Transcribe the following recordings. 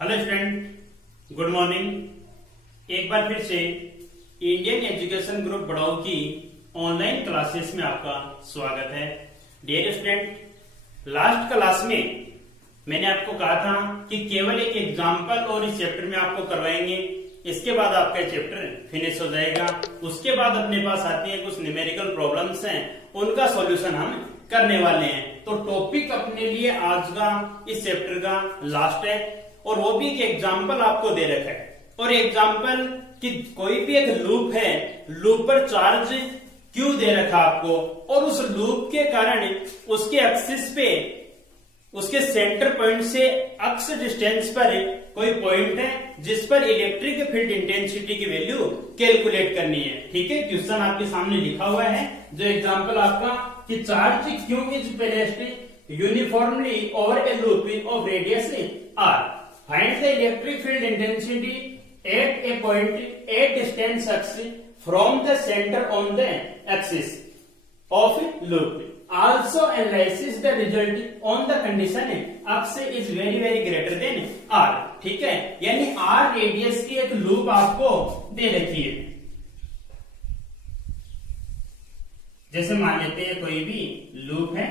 Hello student, good morning. एक बार फिर से इंडियन एजुकेशन ग्रुप बढ़ाओ की ऑनलाइन क्लासेस में आपका स्वागत है। डियर स्टूडेंट, लास्ट क्लास में मैंने आपको कहा था कि केवल एक एग्जाम्पल और इस चैप्टर में आपको करवाएंगे, इसके बाद आपका चैप्टर फिनिश हो जाएगा। उसके बाद अपने पास आती है कुछ न्यूमेरिकल प्रॉब्लम्स हैं, उनका सॉल्यूशन हम करने वाले हैं। तो टॉपिक अपने लिए आज का इस चैप्टर का लास्ट है और वो भी एक एग्जाम्पल आपको दे रखा है। और एग्जाम्पल कि कोई भी एक लूप है, लूप पर चार्ज क्यू दे रखा आपको और उस लूप के कारण उसके एक्सिस पे उसके सेंटर पॉइंट से अक्स डिस्टेंस पर कोई पॉइंट है जिस पर इलेक्ट्रिक फील्ड इंटेंसिटी की वैल्यू कैलकुलेट करनी है। ठीक है, क्वेश्चन आपके सामने लिखा हुआ है जो एग्जांपल आपका कि charge Q is placed uniformly over a loop of radius R, find the electric field intensity at a point at distance X from the centre on the axis of loop. Also analysis the result on the condition x is very greater than r। ठीक है, यानी r radius की एक loop आपको दे रखी है। जैसे मान लेते हैं कोई भी लूप है,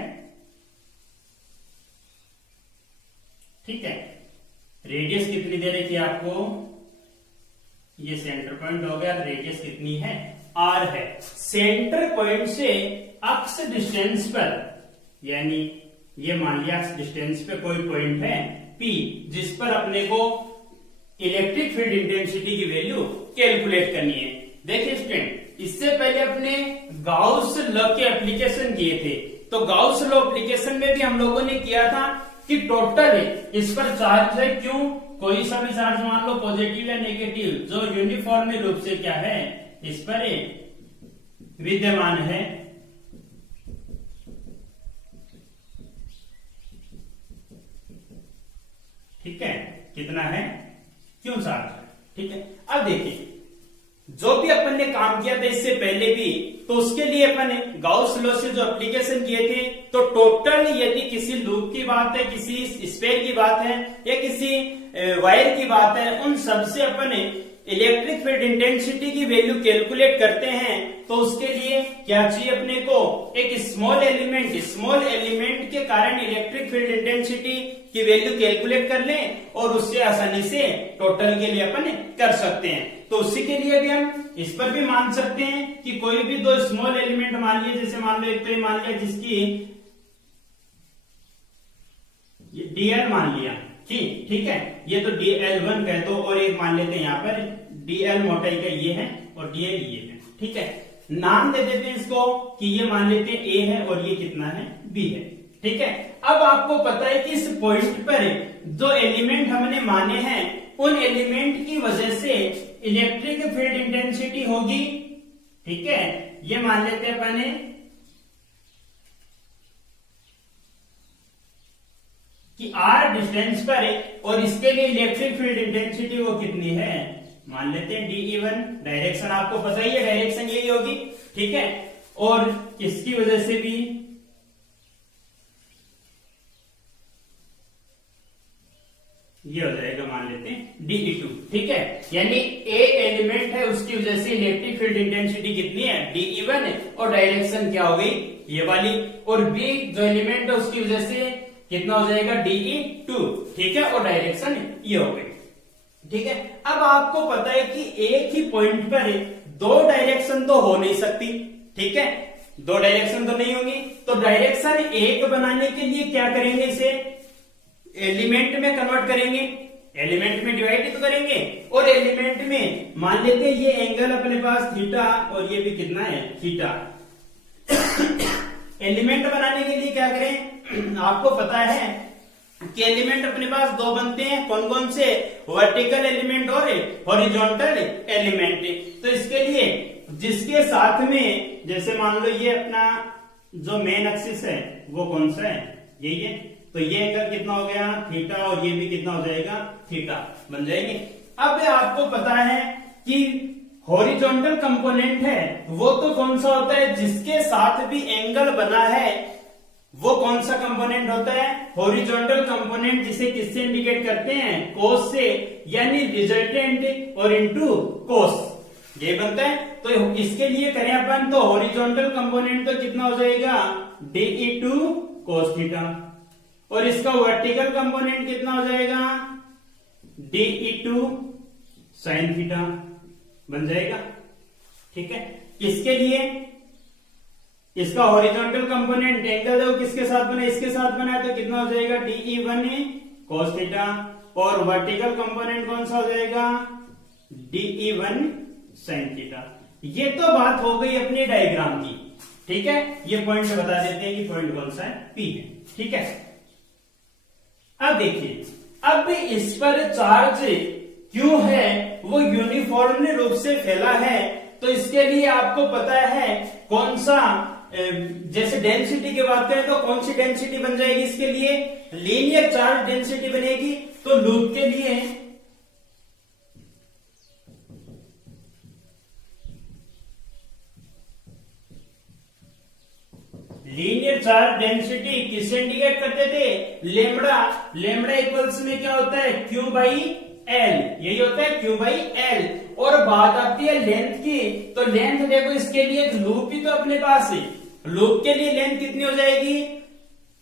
ठीक है, रेडियस कितनी दे रखी है आपको, ये सेंटर पॉइंट हो गया, रेडियस कितनी है, r है। सेंटर पॉइंट से अक्स डिस्टेंस पर, यानी ये मान लिया अक्स डिस्टेंस पे कोई पॉइंट है P जिस पर अपने को इलेक्ट्रिक फील्ड इंटेंसिटी की वैल्यू कैलकुलेट करनी है। देखिए स्टूडेंट, इससे पहले अपने गाउस लॉ के एप्लीकेशन किए थे, तो गाउस लॉ एप्लीकेशन में भी हम लोगों ने किया था कि टोटल इस पर चार्ज है क्यों, कोई सा भी चार्ज मान लो पॉजिटिव या नेगेटिव, जो यूनिफॉर्म रूप से क्या है इस पर विद्यमान है। ठीक है, कितना है, क्यों चार्ज है। ठीक है, अब देखिए जो भी अपन ने काम किया था इससे पहले भी, तो उसके लिए अपन गाउस लॉ से जो एप्लीकेशन किए थे, तो टोटल यदि किसी लूप की बात है, किसी स्फीयर की बात है या किसी वायर की बात है, उन सबसे अपन इलेक्ट्रिक फील्ड इंटेंसिटी की वैल्यू कैलकुलेट करते हैं। तो उसके लिए क्या चाहिए अपने को, एक स्मॉल एलिमेंट के कारण इलेक्ट्रिक फील्ड इंटेंसिटी की वैल्यू कैलकुलेट कर लें और उससे आसानी से टोटल के लिए अपन कर सकते हैं। तो उसी के लिए भी हम इस पर भी मान सकते हैं कि कोई भी दो स्मॉल एलिमेंट मान लिए, जैसे मान लो एक तो ये मान लिया जिसकी dl मान लिया, ठीक है, ये तो dl1 कह दो, और एक मान लेते हैं यहाँ पर dl मोटाई का ये है और dl ये है। ठीक है, नाम दे देते हैं इसको कि ये मान लेते हैं a है और ये कितना है, b है। ठीक है, अब आपको पता है कि इस पॉइंट पर जो एलिमेंट हमने माने हैं उन एलिमेंट की वजह से इलेक्ट्रिक फील्ड इंटेंसिटी होगी। ठीक है, ये मान लेते हैं अपने कि r डिस्टेंस पर है और इसके लिए इलेक्ट्रिक फील्ड इंटेंसिटी वो कितनी है, मान लेते हैं dE1। डायरेक्शन आपको पता ही है, डायरेक्शन यही होगी। ठीक है, और इसकी वजह से भी ये हो जाएगा, मान लेते हैं dE2। ठीक है, यानी A एलिमेंट है उसकी वजह से इलेक्ट्रिक फील्ड इंटेंसिटी कितनी है, dE1 है, और डायरेक्शन क्या हो गई, ये वाली, और B जो एलिमेंट है उसकी वजह से कितना हो जाएगा, dE2। ठीक है, और डायरेक्शन ये हो गई। ठीक है, अब आपको पता है कि एक ही पॉइंट पर दो डायरेक्शन तो हो नहीं सकती। ठीक है, दो डायरेक्शन तो नहीं होगी, तो डायरेक्शन एक बनाने के लिए क्या करेंगे, इसे एलिमेंट में कन्वर्ट करेंगे, एलिमेंट में डिवाइड तो करेंगे, और एलिमेंट में मान लेते हैं ये एंगल अपने पास थीटा और ये भी कितना है, थीटा। एलिमेंट बनाने के लिए क्या करें, आपको पता है कि एलिमेंट अपने पास दो बनते हैं, कौन कौन से, वर्टिकल एलिमेंट और हॉरिजॉन्टल एलिमेंट। तो इसके लिए जिसके साथ में, जैसे मान लो ये अपना जो मेन एक्सिस है वो कौन सा है, यही है, तो ये एंगल कितना हो गया, थीटा, और ये भी कितना हो जाएगा, थीटा बन जाएंगे। अब आपको पता है कि हॉरिजॉन्टल कंपोनेंट है वो तो कौन सा होता है, जिसके साथ भी एंगल बना है वो कौन सा कंपोनेंट होता है? हॉरिजॉन्टल कंपोनेंट, जिसे किससे इंडिकेट करते हैं? कोस से, यानी रिजल्टेंट और इनटू कोस, ये बनता है। तो इसके लिए करें अपन तो हॉरिजॉन्टल कंपोनेंट तो कितना हो जाएगा? DE2 cos थीटा, और इसका वर्टिकल कंपोनेंट कितना हो जाएगा? DE2 sin थीटा बन जाएगा। ठीक है, इसके लिए इसका हॉरिजॉन्टल कंपोनेंट एंगल है किसके साथ बना? इसके साथ बना है, तो कितना हो जाएगा? DE1 cos थीटा, और वर्टिकल कंपोनेंट कौन सा हो जाएगा? DE1 sin theta. ये तो बात हो गई अपनी डायग्राम की। ठीक है, ये पॉइंट बता देते हैं कि पॉइंट कौन सा है? P है। ठीक है, अब देखिए, अब इस पर चार्ज क्यों है? वो यूनिफॉर्मली रूप से फैला है, तो इसके लिए आपको पता है कौन सा, जैसे डेंसिटी की बात करें तो कौन सी डेंसिटी बन जाएगी? इसके लिए लीनियर चार्ज डेंसिटी बनेगी। तो लूप के लिए लीनियर चार्ज डेंसिटी किससे इंडिकेट करते थे? लेमड़ा। लेमड़ा इक्वल्स में क्या होता है? Q बाई एल, यही होता है Q बाई एल। और बात आती है लेंथ की, तो लेंथ देखो, इसके लिए लूप ही तो अपने पास है। लूप के लिए लेंथ कितनी हो जाएगी?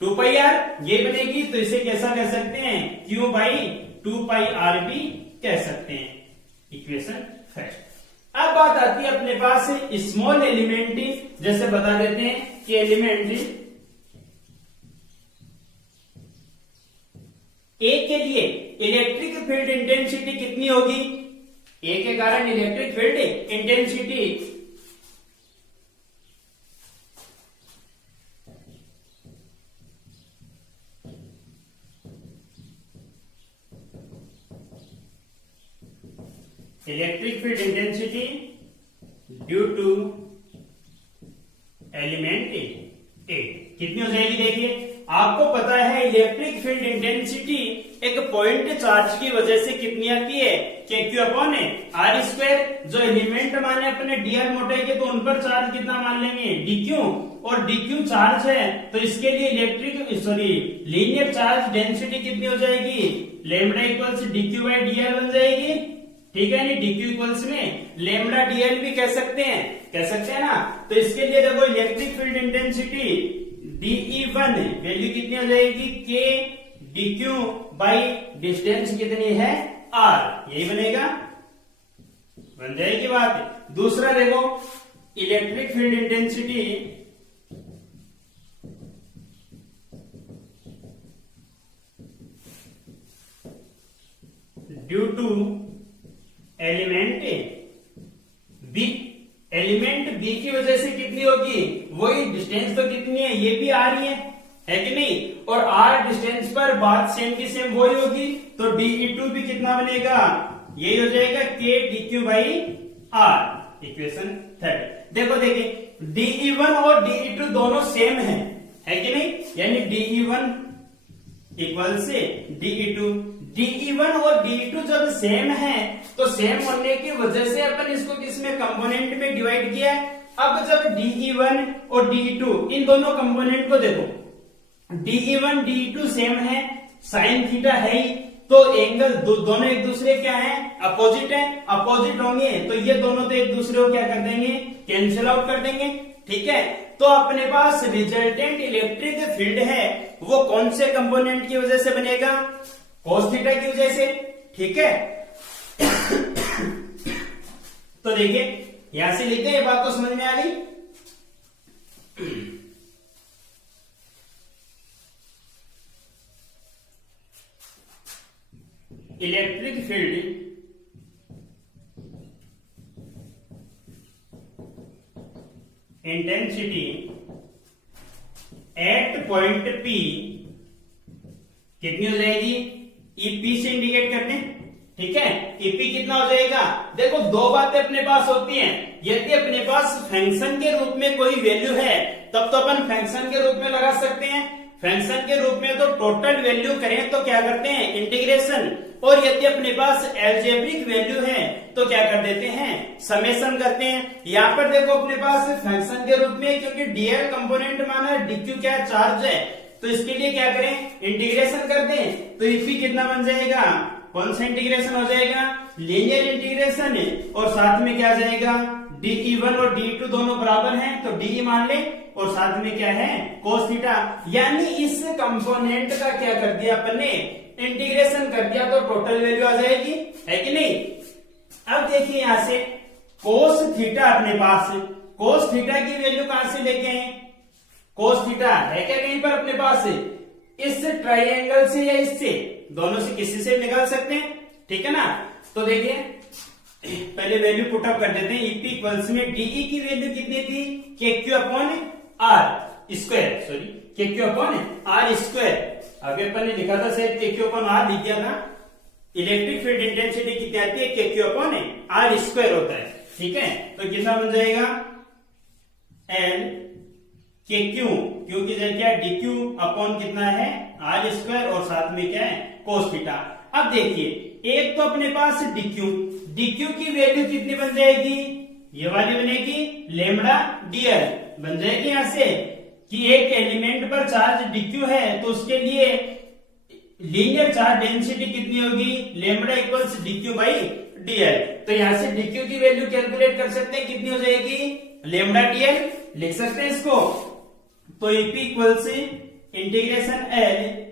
2 पाई आर, ये बनेगी। तो इसे कैसा कह सकते हैं? Q बाई 2 पाई आर भी कह सकते हैं। Equation first. अब बात आती है अपने पास स्मॉल एलिमेंट, जैसे बता देते हैं कि एलिमेंट ए के लिए इलेक्ट्रिक फील्ड इंटेंसिटी कितनी होगी? ए के कारण electric field intensity due to element A कितनी हो जाएगी? देखिए, आपको पता है इलेक्ट्रिक फील्ड इंटेंसिटी एक पॉइंट चार्ज की वजह से कितनी आती है? Q upon R square. जो एलिमेंट माने अपने dr मोटाई के, तो उन पर चार्ज कितना मान लेंगे? dq, और dq चार्ज है, तो इसके लिए लीनियर चार्ज डेंसिटी कितनी हो जाएगी? Lambda equals dq by dr बन जाएगी। ठीक है, नहीं dq इक्वल्स में लेमडा dl भी कह सकते हैं ना। तो इसके लिए देखो, electric field intensity DE1 value कितनी हो जाएगी? K dq बाई डिस्टेंस कितनी है? R, यही बनेगा, बन जाएगी बात। दूसरा देखो, electric field intensity due to element B. Element B की वजह से कितनी होगी? वही डिस्टेंस तो कितनी है? ये भी आ रही है कि नहीं? और आर डिस्टेंस पर बात सेम की सेम वही होगी, तो DE2 भी कितना बनेगा? यही हो जाएगा K dq by R. Equation third. देखो देखिए, DE1 और DE2 दोनों सेम है कि नहीं? यानी DE1 इक्वल से DE2। DE1 और DE2 जब सेम है, तो सेम होने की वजह से अपन इसको किसमें? कंपोनेंट में डिवाइड किया है। अब जब DE1 और DE2, इन दोनों कंपोनेंट को देखो, DE1 DE2 सेम है, साइन थीटा है ही, तो एंगल दोनों एक दूसरे क्या है? अपोजिट है। अपोजिट होंगे तो ये दोनों तो एक दूसरे को क्या कर देंगे? कैंसिल आउट कर देंगे। ठीक है, तो अपने पास रिजल्टेंट इलेक्ट्रिक फील्ड है, वो कौन से कंपोनेंट की वजह से बनेगा? cos थीटा की वजह से। ठीक है, तो देखिए, यहां से लिखते हैं, ये बात तो समझ में आ गई। Electric field intensity eight point P कितनी हो जाएगी? EP से इंडिकेट करने। ठीक है, EP कितना हो जाएगा? देखो, दो बातें अपने पास होती हैं। यदि अपने पास फंक्शन के रूप में कोई वैल्यू है, तब तो अपन फंक्शन के रूप में लगा सकते हैं, फंक्शन के रूप में तो टोटल वैल्यू करें तो क्या करते हैं इंटीग्रेशन, और यदि अपने पास एल्जेब्रिक वैल्यू है तो क्या कर देते हैं समेशन करते हैं। यहाँ पर देखो अपने पास फंक्शन के रूप में, क्योंकि डीएल कंपोनेंट माना है, डीक्यू क्या चार्ज है, तो इसके लिए क्या करें इंटीग्रेशन करते हैं। तो ईपी कितना बन जाएगा, कौन सा इंटीग्रेशन हो जाएगा, लीनियर इंटीग्रेशन है, और साथ में क्या आ जाएगा dE1 और dE2 दोनों बराबर हैं तो dE मान ले, और साथ में क्या है cos थीटा, यानी इस कंपोनेंट का क्या कर दिया अपन ने इंटीग्रेशन कर दिया, तो टोटल वैल्यू आ जाएगी, है कि नहीं। अब देखिए यहां से cos थीटा अपने पास, cos थीटा की वैल्यू कहां से लेके आए, cos थीटा है क्या कहीं पर अपने पास, इस ट्राइंगल से या इससे, दोनों से किसी से निकाल सकते हैं, ठीक है ना। तो देखिए पहले वैल्यू पुटअप कर देते हैं, ईपी इक्वल्स में डीई की वैल्यू कितनी थी, K Q upon R square, sorry K Q upon R square, आगे अपन ने लिखा था शायद के क्यू अपॉन आर लिख दिया था। इलेक्ट्रिक फील्ड इंटेंसिटी कितनी आती है, के क्यू अपॉन आर स्क्वायर होता है, ठीक है। तो कितना बन जाएगा एल के क्यू, क्यू की जगह क्या डी क्यू अपॉन कितना है आर स्क्वायर, और साथ में क्या है कोस थीटा। अब देखिए एक तो अपने पास डीक्यू, डीक्यू की वैल्यू कितनी बन जाएगी, ये वाली बनेगी लेमड़ा डीएल बन जाएगी, यहां से कि एक एलिमेंट पर चार्ज डीक्यू है तो उसके लिए लीनियर चार्ज डेंसिटी कितनी होगी, lambda equals DQ by DL. तो यहां से डीक्यू की वैल्यू कैलकुलेट कर सकते हैं, कितनी हो जाएगी लेमड़ा डीएल, लिख सकते हैं इसको। तो ईपी इक्वल्स इंटीग्रेशन एल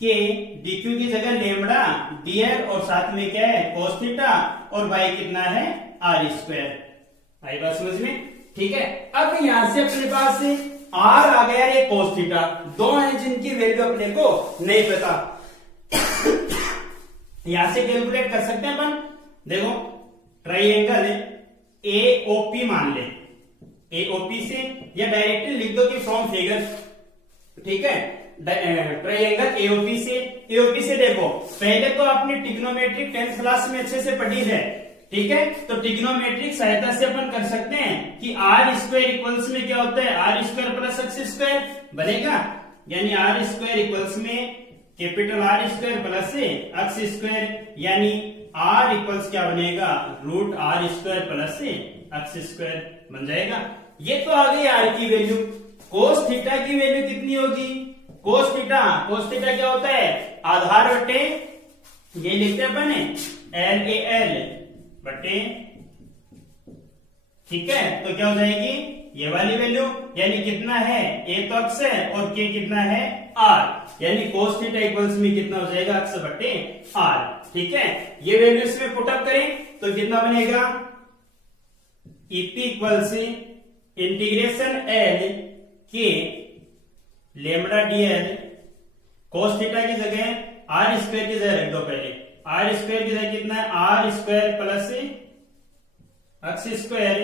के डीक्यू की जगह लेमड़ा डीएल, और साथ में क्या है कोस थीटा, और बाई कितना है आर स्क्वायर। आई बात समझ में, ठीक है। अब यहां से अपने पास आर आ गया, ये कोस थीटा, दो हैं जिनकी वैल्यू अपने को नहीं पता, यहां से कैलकुलेट कर सकते हैं अपन। देखो ट्राइंगल एओपी मान ले, एओपी से या डायरेक्टली लिख दो कि फ्रॉम फिगर, ठीक है। ट्राइंगल एओपी से देखो पहले तो आपने ट्रिग्नोमेट्रिक 10th क्लास में अच्छे से पढ़ी है, ठीक है। तो ट्रिग्नोमेट्रिक सहायता से अपन कर सकते हैं कि आर स्क्वायर इक्वल्स में क्या होता है R square plus X square बनेगा, यानी आर स्क्वायर इक्वल्स में capital R square plus X square, यानी आर इक्वल्स क्या बनेगा root R square plus X square बन जाएगा। ये तो आ गई आर की वैल्यू। कोस थीटा की वैल्यू कितनी होगी, कोस थीटा क्या होता है आधार बटे, ये लिखते हैं अपन एल ए एल बटे, ठीक है। तो क्या हो जाएगी ये वाली वैल्यू, यानी कितना है ए तो अक्स है और के कितना है आर, यानी कोस थीटा इक्वल्स में कितना हो जाएगा अक्स बटे आर, ठीक है। ये वैल्यू इसमें पुटअप करें तो कितना बनेगा EP equals integration L K lambda DL, कोस थीटा की जगह आर स्क्वायर की जगह रख दो, पहले आर स्क्वायर की जगह कितना है R square plus X square,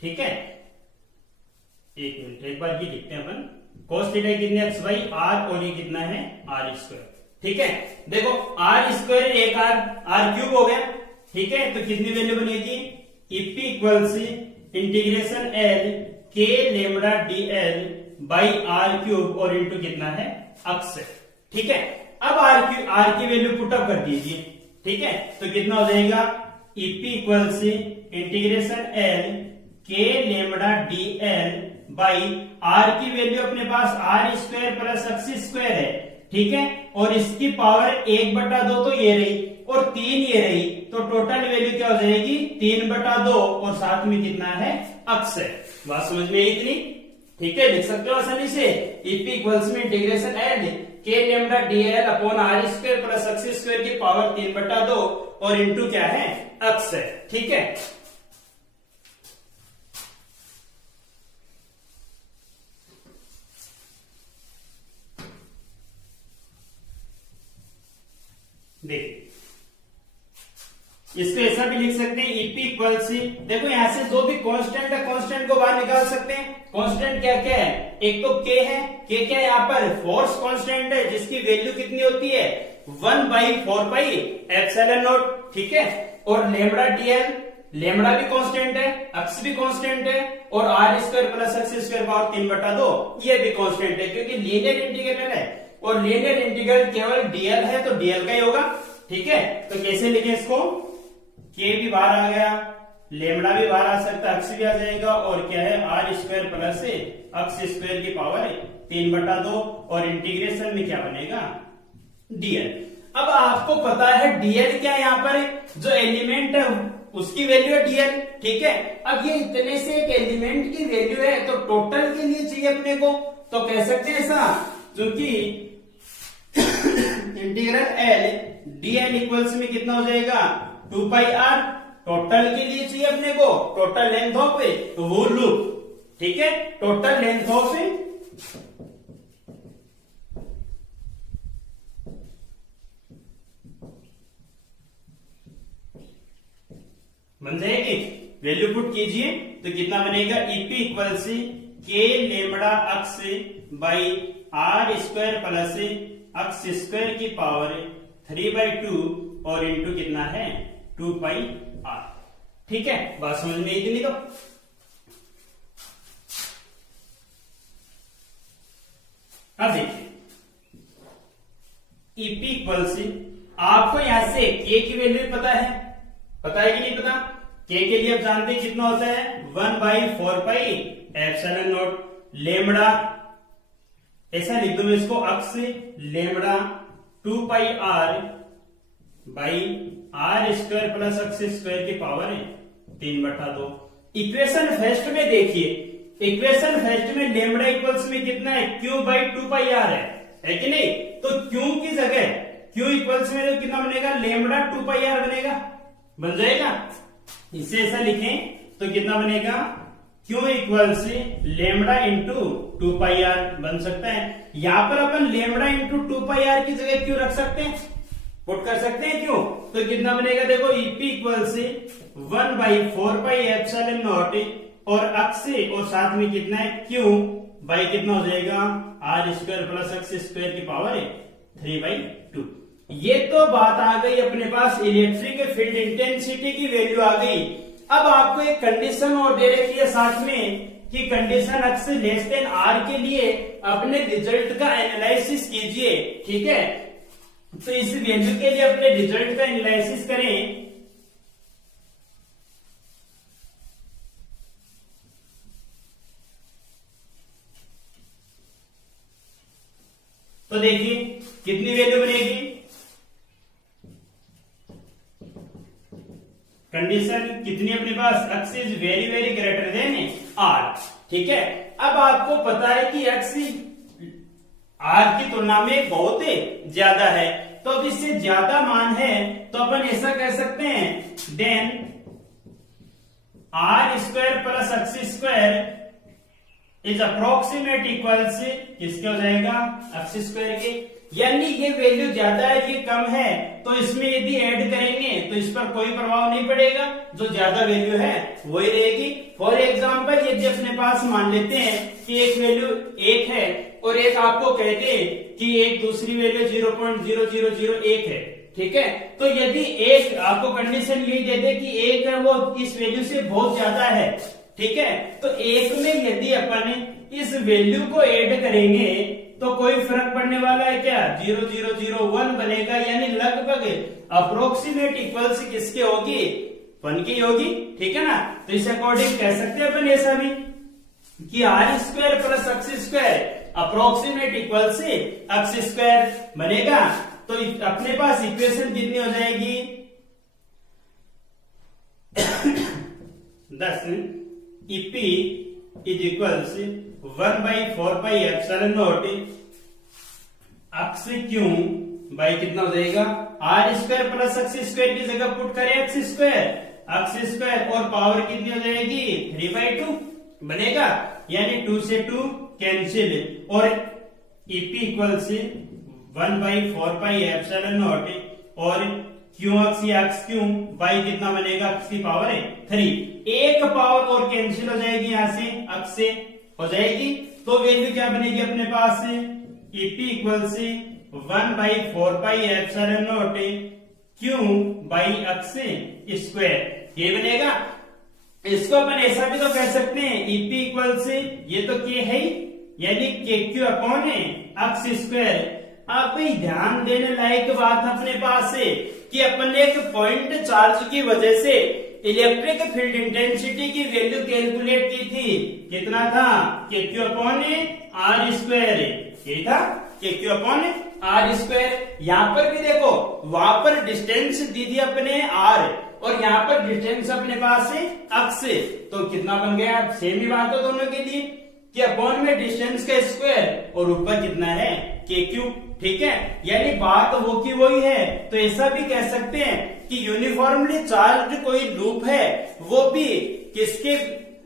ठीक है। एक मिनट एक बार ये लिखते हैं अपन, कोस थीटा कितने एक्स बाई आर, और ये कितना है आर स्क्वायर, ठीक है। देखो आर स्क्वायर एक आर क्यूब हो गया, ठीक है। तो कितनी वैल्यू बनेगी EP equals integration L K lambda DL by R cube, और इंटू कितना है अक्स, ठीक है। अब आर की वैल्यू पुटअप कर दीजिए, ठीक है। तो कितना हो जाएगा EP equals integration L K lambda DL by R की वैल्यू अपने पास R square plus X square है, ठीक है। और इसकी पावर 1/2 तो ये रही और 3 ये रही, तो टोटल वैल्यू क्या हो जाएगी 3/2, और साथ में कितना है अक्स है। बात समझ में आई इतनी, ठीक है। लिख सकते हो आसानी से ईपी इक्वल्स में integration L K lambda DL upon R square plus X square की पावर 3/2 और इंटू क्या है अक्स है, ठीक है। देखिए इसको ऐसा भी लिख सकते हैं ईपी इक्वल से, देखो यहां से जो भी कांस्टेंट है कांस्टेंट को बाहर निकाल सकते हैं। कांस्टेंट क्या क्या है, एक तो के है, के क्या है यहाँ पर फोर्स कांस्टेंट है जिसकी वैल्यू कितनी होती है 1/4 पाई एप्सिलॉन नॉट, ठीक है। और लेमड़ा डीएल, लेमड़ा भी कांस्टेंट है, अक्स भी कांस्टेंट है, और R square plus X square power 3/2 ये भी कांस्टेंट है, क्योंकि लीनियर इंटीग्रल है और लीनियर इंटीग्रल केवल डीएल है तो डीएल का ही होगा। ठीक है, तो कैसे लिखे इसको, के भी बाहर आ गया, लेमड़ा भी बाहर आ सकता है, एक्स भी आ जाएगा, और क्या है R square plus X square की पावर 3/2 और इंटीग्रेशन में क्या बनेगा डीएल। अब आपको पता है डीएल क्या है, यहाँ पर जो एलिमेंट है उसकी वैल्यू है डीएल। ठीक है, अब ये इतने से एक एलिमेंट की वैल्यू है तो टोटल के लिए चाहिए अपने को, तो कह सकते हैं ऐसा, क्योंकि इंटीग्रल एल डीएल इक्वल्स में कितना हो जाएगा 2πr, टोटल के लिए चाहिए अपने को टोटल लेंथ ऑफ वो लूप। ठीक है, टोटल लेंथ ऑफ बन जाएगी, वैल्यू पुट कीजिए तो कितना बनेगा ईपी इक्वल से K lambda X by R square plus X square की पावर 3/2 और इंटू कितना है 2πr। ठीक है, बात समझ में आई कि नहीं? तो अब देखिए ईपी इक्वल से आपको यहां से के की वैल्यू पता है कि नहीं पता? के के लिए आप जानते हैं कितना होता है 1/4πε0 लेमड़ा, ऐसा लिख दो मैं इसको, X lambda 2πr by R square plus X square की पावर 3/2। इक्वेशन फर्स्ट में देखिए, इक्वेशन फर्स्ट में लेमड़ा इक्वल्स में कितना है q/2πr है कि नहीं? तो q की जगह q इक्वल्स में तो कितना बनेगा लेमड़ा 2πr बनेगा, बन जाएगा। इसे ऐसा लिखें तो कितना बनेगा q इक्वल से लेमड़ा इंटू 2πr बन सकता है। यहां पर अपन लेमड़ा इंटू 2πr की जगह क्यों रख सकते हैं, पुट कर सकते हैं क्यों? तो कितना बनेगा देखो ईपी इक्वल से 1/4πε0 और अक्स से और साथ में कितना है q बाई कितना हो जाएगा R square plus X square की पावर 3/2। ये तो बात आ गई अपने पास इलेक्ट्रिक फील्ड इंटेंसिटी की वैल्यू आ गई। अब आपको एक कंडीशन और दे रखी है साथ में कि condition X less than R के लिए अपने रिजल्ट का एनालिसिस कीजिए। ठीक है, तो इस वैल्यू के लिए अपने रिजल्ट का एनालिसिस करें। तो देखिए कितनी वैल्यू बनेगी, कंडीशन कितनी अपने पास X is very very greater than R. ठीक है, अब आपको पता है कि एक्स आर की तुलना में बहुत ज्यादा है, तो अब इससे ज्यादा मान है तो अपन ऐसा कह सकते हैं then R square plus X square is approximate equals किसके हो जाएगा एक्स स्क्वायर के। यानी ये वैल्यू ज्यादा है ये कम है, तो इसमें यदि ऐड करेंगे तो इस पर कोई प्रभाव नहीं पड़ेगा, जो ज्यादा वैल्यू है वही रहेगी। फॉर एग्जांपल यदि अपने पास मान लेते हैं कि एक वैल्यू 1 है और एक आपको कहते हैं कि एक दूसरी वैल्यू 0.0001 है। ठीक है, तो यदि एक आपको कंडीशन यही देते कि एक है वो इस वैल्यू से बहुत ज्यादा है, ठीक है, तो एक में यदि अपन इस वैल्यू को ऐड करेंगे तो कोई फर्क पड़ने वाला है क्या, 0001 बनेगा, यानी लगभग अप्रोक्सीमेट इक्वल्स किसके होगी 1 की होगी। ठीक है ना, तो इस अकॉर्डिंग कह सकते हैं अपन ऐसा भी कि R square plus X square approximate equal से एक्स स्क्वायर बनेगा। तो अपने पास इक्वेशन कितनी हो जाएगी 10 EP is equals 1/4πε0 X Q by कितना हो जाएगा R square plus X square की जगह पुट करें एक्स स्क्वायर और पावर कितनी हो जाएगी 3/2 बनेगा, यानी 2 से 2 कैंसिल और ईपी इक्वल से 1/4πε0 और क्यू एक्स या एक्स क्यू बाई कितना बनेगा एक्स की पावर 3, एक पावर और कैंसिल हो जाएगी यहां से एक्स से हो जाएगी, तो वैल्यू क्या बनेगी अपने पास ईपी इक्वल से 1/4πε0 क्यू बाई एक्स स्क्वायर ये बनेगा। इसको अपन ऐसा भी तो कह सकते हैं, ईपी इक्वल से ये तो के है ही, यानी के क्यू अपॉन है अक्स स्क्वायर। अब भाई ध्यान देने लायक बात अपने पास है कि अपन ने एक पॉइंट चार्ज की वजह से इलेक्ट्रिक फील्ड इंटेंसिटी की वैल्यू कैलकुलेट की थी। कितना था? के क्यू अपॉन आर स्क्वायर। ये था के क्यू अपॉन आर स्क्वायर। यहाँ पर भी देखो, वहां पर डिस्टेंस दी थी अपने आर और यहाँ पर डिस्टेंस अपने पास है अक्स। तो कितना बन गया? सेम ही बात है दोनों के लिए कि अपॉन में डिस्टेंस का स्क्वायर और ऊपर कितना है? के क्यू। ठीक है, यानी बात वो की वही है। तो ऐसा भी कह सकते हैं कि यूनिफॉर्मली चार्ज कोई लूप है वो भी किसके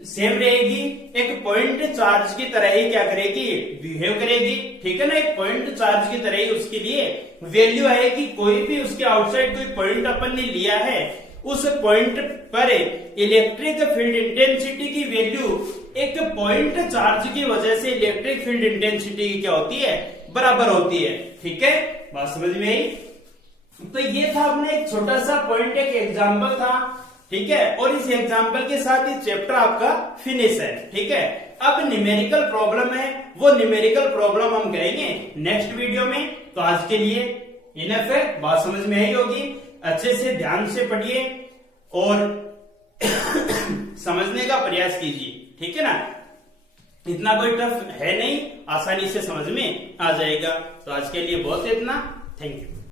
सेम रहेगी? एक पॉइंट चार्ज की तरह ही क्या करेगी? बिहेव करेगी। ठीक है ना, एक पॉइंट चार्ज की तरह ही उसके लिए वैल्यू आएगी। कोई भी उसके आउटसाइड कोई पॉइंट अपन ने लिया है, उस पॉइंट पर इलेक्ट्रिक फील्ड इंटेंसिटी की वैल्यू एक पॉइंट चार्ज की वजह से इलेक्ट्रिक फील्ड इंटेंसिटी की क्या होती है? बराबर होती है। ठीक है, बात समझ में आई? तो ये था अपने एक छोटा सा पॉइंट, एक एग्जांपल था। ठीक है, और इस एग्जांपल के साथ ही चैप्टर आपका फिनिश है। ठीक है, अब न्यूमेरिकल प्रॉब्लम है, वो न्यूमेरिकल प्रॉब्लम हम करेंगे नेक्स्ट वीडियो में। तो आज के लिए इनफ है, बात समझ में आई होगी। अच्छे से ध्यान से पढ़िए और समझने का प्रयास कीजिए। ठीक है ना, इतना कोई टफ है नहीं, आसानी से समझ में आ जाएगा। तो आज के लिए बहुत इतना, थैंक यू।